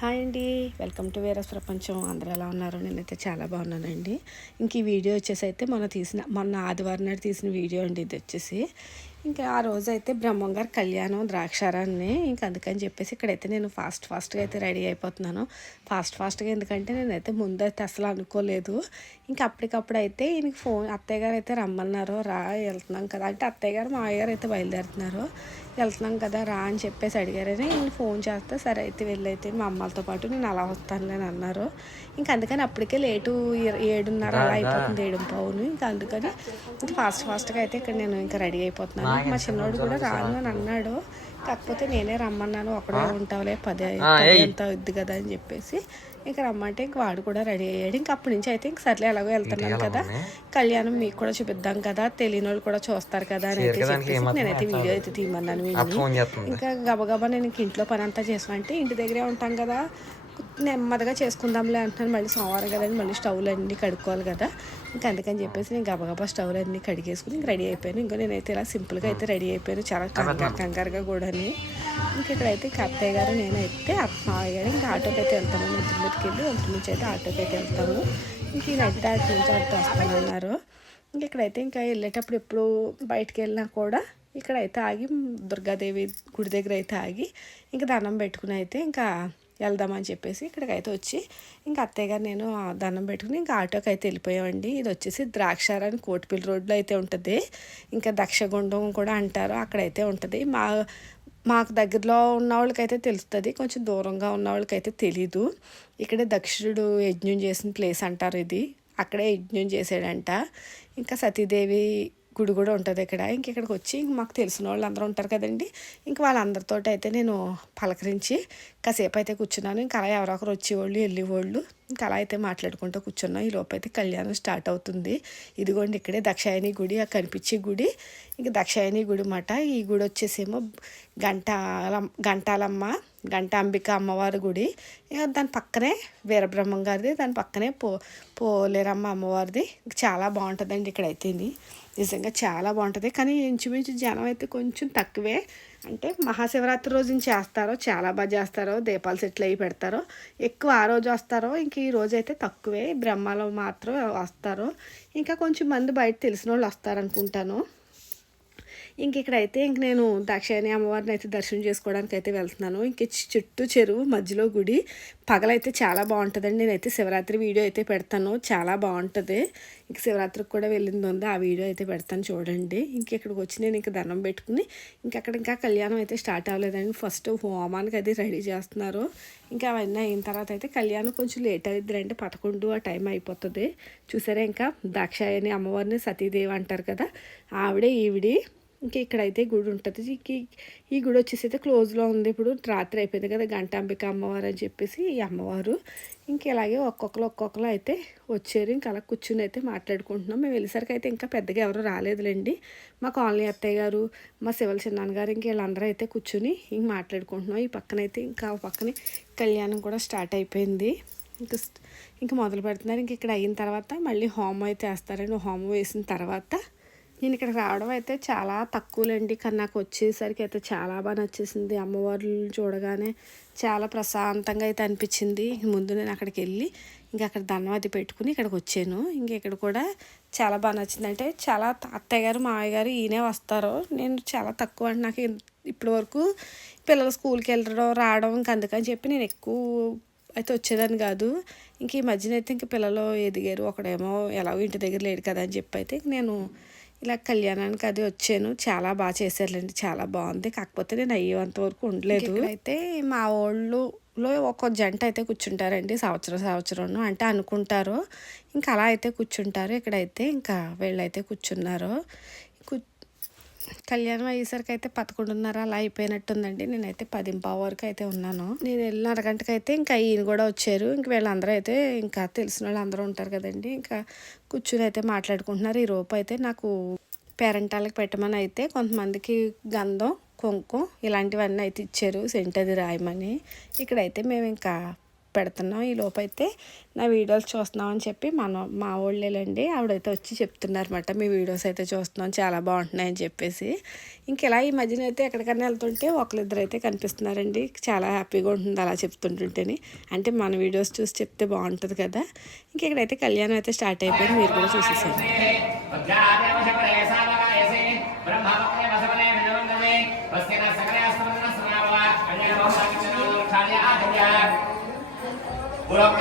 Hi అండి. Welcome to వేరస్ ప్రపంచం. అందరూ ఎలా ఉన్నారు? నేనైతే చాలా బాగున్నానండి. ఇంక ఈ వీడియో వచ్చేసి అయితే మొన్న తీసిన మొన్న ఆదివారం నాడు తీసిన వీడియో అండి ఇది వచ్చేసి. ఇంకా ఆ రోజు అయితే బ్రహ్మం గారి కళ్యాణం ద్రాక్షారాన్ని ఇంకా అందుకని చెప్పేసి ఇక్కడైతే నేను ఫాస్ట్ ఫాస్ట్గా అయితే రెడీ అయిపోతున్నాను. ఫాస్ట్ ఫాస్ట్గా ఎందుకంటే నేనైతే ముందైతే అసలు అనుకోలేదు. ఇంకా అప్పటికప్పుడు అయితే ఈయనకి ఫోన్ అత్తయ్య గారు అయితే రమ్మన్నారు. రా వెళ్తున్నాం కదా. అంటే అత్తయ్య గారు మా అయ్యగారు అయితే బయలుదేరుతున్నారు. వెళ్తున్నాం కదా రా అని చెప్పేసి అడిగారని నేను ఫోన్ చేస్తే సరే అయితే వెళ్ళైతే మా అమ్మలతో పాటు నేను అలా వస్తానులే అన్నారు. ఇంకా అందుకని అప్పటికే లేటు ఏడున్నర అలా అయిపోతుంది ఏడు పావును ఇంకా అందుకని ఫాస్ట్ ఫాస్ట్గా అయితే ఇక్కడ నేను ఇంకా రెడీ అయిపోతున్నాను. మా చిన్నోడు కూడా రాను అని అన్నాడు. కాకపోతే నేనే రమ్మన్నాను ఒకడే ఉంటావులే పది ఎంత వద్దు కదా అని చెప్పేసి. ఇంకా రమ్మంటే ఇంక వాడు కూడా రెడీ అయ్యాడు. ఇంకా అప్పటి నుంచి అయితే ఇంక సర్లే ఎలాగో వెళ్తున్నాను కదా. కళ్యాణం మీకు కూడా చూపిద్దాం కదా. తెలియని వాళ్ళు కూడా చూస్తారు కదా అని అయితే చెప్పేసి నేనైతే వీడియో అయితే తీయమన్నాను ఇంకా గబగబా నేను ఇంక ఇంట్లో పని అంతా చేసాను అంటే ఇంటి దగ్గరే ఉంటాం కదా. నెమ్మదిగా చేసుకుందాంలే అంటున్నాను. మళ్ళీ సోమవారం కదండి మళ్ళీ స్టవ్లు అన్నీ కడుక్కోవాలి కదా. ఇంకా అందుకని చెప్పేసి నేను గబగబా స్టవ్లు అన్నీ కడిగేసుకుని ఇంక రెడీ అయిపోయాను. ఇంకా నేనైతే ఇలా సింపుల్గా అయితే రెడీ అయిపోయాను. చాలా కంగారు కంగారుగా కూడాని. ఇంక ఇక్కడైతే ఇంకా అత్తయ్య గారు నేనైతే మావయ్య గారు ఇంకా ఆటోకి అయితే వెళ్తాను వంతుల మీదకి వెళ్ళి ఒంటి నుంచి అయితే ఆటోకి అయితే వెళ్తాము. ఇంక ఈయన అయితే అటు నుంచి అటు వస్తానన్నారు. ఇంక ఇక్కడైతే ఇంకా వెళ్ళేటప్పుడు ఎప్పుడు బయటికి వెళ్ళినా కూడా ఇక్కడైతే ఆగి దుర్గాదేవి గుడి దగ్గర అయితే ఆగి ఇంకా దండం పెట్టుకుని అయితే ఇంకా వెళ్దామని చెప్పేసి ఇక్కడికైతే వచ్చి ఇంకా అత్తయ్య గారు నేను ఆ దండం పెట్టుకుని ఇంకా ఆటోకి అయితే వెళ్ళిపోయామండి. ఇది వచ్చేసి ద్రాక్షారాని కోటిపల్లి రోడ్లో అయితే ఉంటుంది. ఇంకా దక్షగుండం కూడా అంటారు. అక్కడైతే ఉంటుంది. మా మాకు దగ్గరలో ఉన్న వాళ్ళకైతే తెలుస్తుంది. కొంచెం దూరంగా ఉన్న వాళ్ళకైతే తెలీదు. ఇక్కడే దక్షిణుడు యజ్ఞం చేసిన ప్లేస్ అంటారు ఇది. అక్కడే యజ్ఞం చేసాడంట ఇంకా సతీదేవి గుడి కూడా ఉంటుంది ఇక్కడ. ఇంక ఇక్కడికి వచ్చి ఇంక మాకు తెలిసిన వాళ్ళు అందరూ ఉంటారు కదండి. ఇంక వాళ్ళందరితో అయితే నేను పలకరించి కాసేపు అయితే కూర్చున్నాను. ఇంకా అలా ఎవరో ఒకరు వచ్చేవాళ్ళు వెళ్ళేవాళ్ళు. ఇంకా అలా అయితే మాట్లాడుకుంటూ కూర్చున్నాం. ఈ లోపు అయితే కళ్యాణం స్టార్ట్ అవుతుంది. ఇదిగోండి ఇక్కడే దక్షాయని గుడి ఆ కనిపించే గుడి. ఇంకా దక్షాయని గుడి మాట ఈ గుడి వచ్చేసేమో గంటాల గంటాలమ్మ గంట అంబిక అమ్మవారి గుడి. ఇక దాని పక్కనే వీరబ్రహ్మం గారిది దాని పక్కనే పో పోలేరమ్మ అమ్మవారిది. చాలా బాగుంటుందండి ఇక్కడైతే నిజంగా చాలా బాగుంటుంది. కానీ ఇంచుమించు జనం అయితే కొంచెం తక్కువే. అంటే మహాశివరాత్రి రోజు చేస్తారో చాలా బాగా చేస్తారో దీపాలు సెట్లు అవి పెడతారో ఎక్కువ ఆ రోజు వస్తారో ఇంక ఈ రోజు అయితే తక్కువే బ్రహ్మలో మాత్రం వస్తారు ఇంకా కొంచెం మంది బయట తెలిసిన వాళ్ళు వస్తారనుకుంటాను. ఇంక ఇక్కడైతే ఇంక నేను దాక్షాయణి అమ్మవారిని అయితే దర్శనం చేసుకోవడానికి అయితే వెళ్తున్నాను. ఇంక చుట్టూ చెరువు మధ్యలో గుడి. పగలైతే చాలా బాగుంటుందండి. నేనైతే శివరాత్రి వీడియో అయితే పెడతాను. చాలా బాగుంటుంది. ఇంక శివరాత్రికి కూడా వెళ్ళింది ఉంది. ఆ వీడియో అయితే పెడతాను చూడండి. ఇంక ఇక్కడికి వచ్చి నేను ఇంక దండం పెట్టుకుని ఇంక అక్కడ ఇంకా కళ్యాణం అయితే స్టార్ట్ అవ్వలేదండి. ఫస్ట్ హోమానికి అది రెడీ చేస్తున్నారు. ఇంకా అవన్నీ అయిన తర్వాత అయితే కళ్యాణం కొంచెం లేట్ అవుతుంది అంటే పదకొండు ఆ టైం అయిపోతుంది. చూసారా ఇంకా దాక్షాయని అమ్మవారిని సతీదేవి అంటారు కదా ఆవిడే ఈవిడి. ఇంకా ఇక్కడైతే గుడి ఉంటుంది. ఈ- గుడి వచ్చేసి అయితే క్లోజ్లో ఉంది. ఇప్పుడు రాత్రి అయిపోయింది కదా గంటాంబిక అమ్మవారు అని చెప్పేసి ఈ అమ్మవారు. ఇంక ఇలాగే ఒక్కొక్కరు ఒక్కొక్కరు అయితే వచ్చారు. ఇంకా అలా కూర్చుని అయితే మాట్లాడుకుంటున్నాం. మేము వెళ్ళేసరికి అయితే ఇంకా పెద్దగా ఎవరు రాలేదులేండి. మా కాలనీ అత్తయ్య గారు మా శివల చిన్నాన్న గారు ఇంక వీళ్ళందరూ అయితే కూర్చుని ఇంక మాట్లాడుకుంటున్నాం. ఈ పక్కన అయితే ఇంకా పక్కనే కళ్యాణం కూడా స్టార్ట్ అయిపోయింది. ఇంకా ఇంకా మొదలు పెడుతున్నారు. ఇంక ఇక్కడ అయిన తర్వాత మళ్ళీ హోమం అయితే వేస్తారండి. హోమం వేసిన తర్వాత నేను ఇక్కడ రావడం అయితే చాలా తక్కువలేండి. కానీ నాకు వచ్చేసరికి అయితే చాలా బాగా నచ్చేసింది. అమ్మవార్లు చూడగానే చాలా ప్రశాంతంగా అయితే అనిపించింది. ముందు నేను అక్కడికి వెళ్ళి ఇంకా అక్కడ దండం పెట్టుకుని ఇక్కడికి వచ్చాను. ఇంక ఇక్కడ కూడా చాలా బాగా నచ్చింది. అంటే చాలా అత్తయ్య గారు మావయ్య గారు ఈయనే వస్తారు. నేను చాలా తక్కువ అంటే నాకు ఇప్పటి వరకు పిల్లలు స్కూల్కి వెళ్ళడం రావడం ఇంక అందుకని చెప్పి నేను ఎక్కువ అయితే వచ్చేదాన్ని కాదు. ఇంక ఈ మధ్యన అయితే ఇంక పిల్లలు ఎదిగారు. ఒకడేమో ఎలాగో ఇంటి దగ్గర లేడు కదా అని చెప్పి అయితే ఇంక నేను ఇలా కళ్యాణానికి అది వచ్చాను. చాలా బాగా చేశారులేండి. చాలా బాగుంది. కాకపోతే నేను అయ్యేంత వరకు ఉండలేదు. అయితే మా ఊళ్ళోలో ఒక జంట అయితే కూర్చుంటారండి సంవత్సరం సంవత్సరం అంటే అనుకుంటారు. ఇంకా అలా అయితే కూర్చుంటారు. ఇక్కడైతే ఇంకా వీళ్ళైతే కూర్చున్నారు. కళ్యాణం అయ్యేసరికి అయితే పదకొండున్నర అలా అయిపోయినట్టుందండి. నేనైతే పదింపావు వరకు అయితే ఉన్నాను. నేను వెళ్ళిన అరగంటకి అయితే ఇంకా ఈయన కూడా వచ్చారు. ఇంక వీళ్ళందరూ అయితే ఇంకా తెలిసిన వాళ్ళు అందరూ ఉంటారు కదండి. ఇంకా కూర్చుని అయితే మాట్లాడుకుంటున్నారు. ఈ రోపు అయితే నాకు పేరెంటాలకు పెట్టమని అయితే కొంతమందికి గంధం కుంకుమ ఇలాంటివన్నీ అయితే ఇచ్చారు. సెంట్ అది రాయమని. ఇక్కడైతే మేము ఇంకా పెడుతున్నాం ఈ లోపైతే నా వీడియోస్ చూస్తున్నామని చెప్పి మన మా వాళ్ళేలండి ఆవిడైతే వచ్చి చెప్తున్నారన్నమాట మీ వీడియోస్ అయితే చూస్తున్నాం చాలా బాగుంటున్నాయని చెప్పేసి. ఇంక ఇలా ఈ మధ్యన అయితే ఎక్కడికైనా వెళ్తుంటే ఒకరిద్దరు అయితే కనిపిస్తున్నారండి చాలా హ్యాపీగా ఉంటుంది అలా చెప్తుంటుంటేని. అంటే మన వీడియోస్ చూసి చెప్తే బాగుంటుంది కదా. ఇంక ఇక్కడైతే కళ్యాణం అయితే స్టార్ట్ అయిపోయింది మీరు కూడా చూసేసారు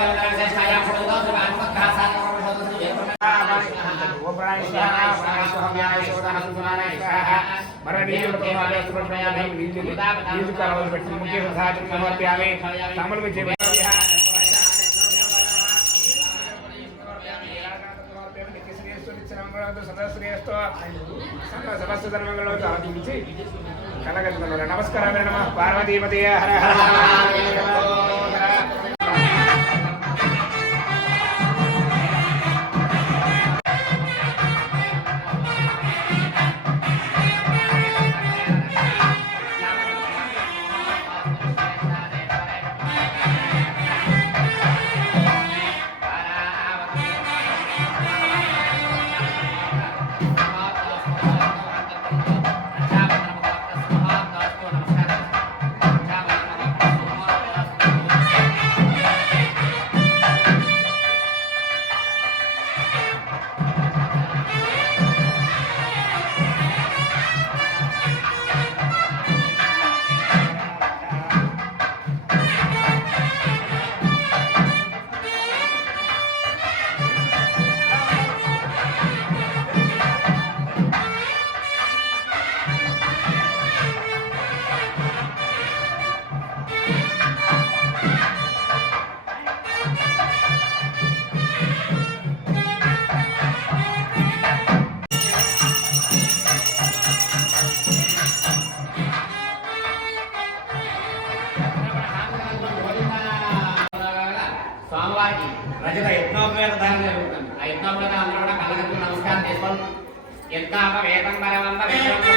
నమస్కారం. నమ పార్వతీపతి హర హర యజ్ఞాప వేదం బలవంత వేదం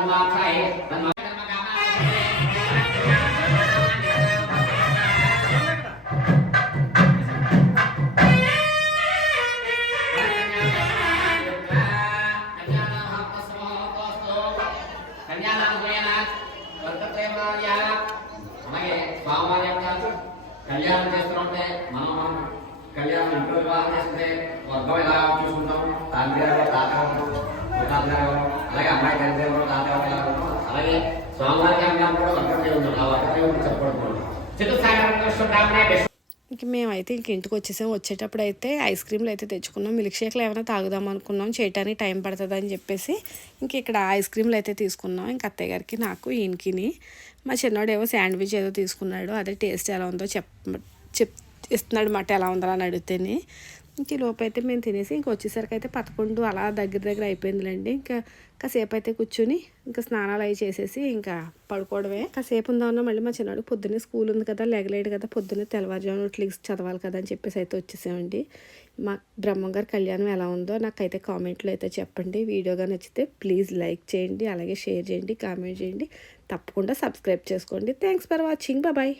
కళ్యాణం చేస్తుంటే మనం మనం కళ్యాణం ఇంట్లో వివాహం చేస్తుంటే వర్గం ఎలా చూసుకుంటాం తండ్రి తాతగారు తాత అలాగే అమ్మాయి తండ్రి తాతగారు ఎలా ఉంటాం అలాగే స్వామివారికి అమ్మాయి కూడా వర్గం ఉంటాం ఆ వర్గం చెప్పకూడదు చతుర్సాగరం బ్రాహ్మణే ఇంక మేమైతే ఇంక ఇంటికి వచ్చేసాం. వచ్చేటప్పుడు అయితే ఐస్ క్రీమ్లు అయితే తెచ్చుకున్నాం. మిల్క్ షేక్లు ఏమైనా తాగుదాం అనుకున్నాం. చేయటానికి టైం పడుతుంది అని చెప్పేసి ఇంక ఇక్కడ ఐస్ క్రీమ్లు అయితే తీసుకున్నాం. ఇంక అత్తయ్య గారికి నాకు ఈయనకిని. మా చిన్నోడు ఏవో శాండ్విచ్ ఏదో తీసుకున్నాడు. అదే టేస్ట్ ఎలా ఉందో చెప్ చెప్ ఇస్తున్నాడు మాట ఎలా ఉందో అని అడిగితేనే. ఇంక లోపు అయితే మేము తినేసి ఇంక వచ్చేసరికి అయితే పదకొండు అలా దగ్గర దగ్గర అయిపోయిందిలేండి. ఇంకా కాసేపు అయితే కూర్చుని ఇంకా స్నానాలు అవి చేసేసి ఇంకా పడుకోవడమే. కాసేపు ఉందామన్నా మళ్ళీ మా చిన్నాడు పొద్దున్నే స్కూల్ ఉంది కదా లెగలేడు కదా పొద్దున్నే తెల్లవారుజామున ఇట్లీస్ చదవాలి కదా అని చెప్పేసి అయితే వచ్చేసామండి. మా బ్రహ్మం గారి కళ్యాణం ఎలా ఉందో నాకైతే కామెంట్లో అయితే చెప్పండి. వీడియోగా నచ్చితే ప్లీజ్ లైక్ చేయండి అలాగే షేర్ చేయండి కామెంట్ చేయండి. తప్పకుండా సబ్స్క్రైబ్ చేసుకోండి. Thanks for watching. బాయ్.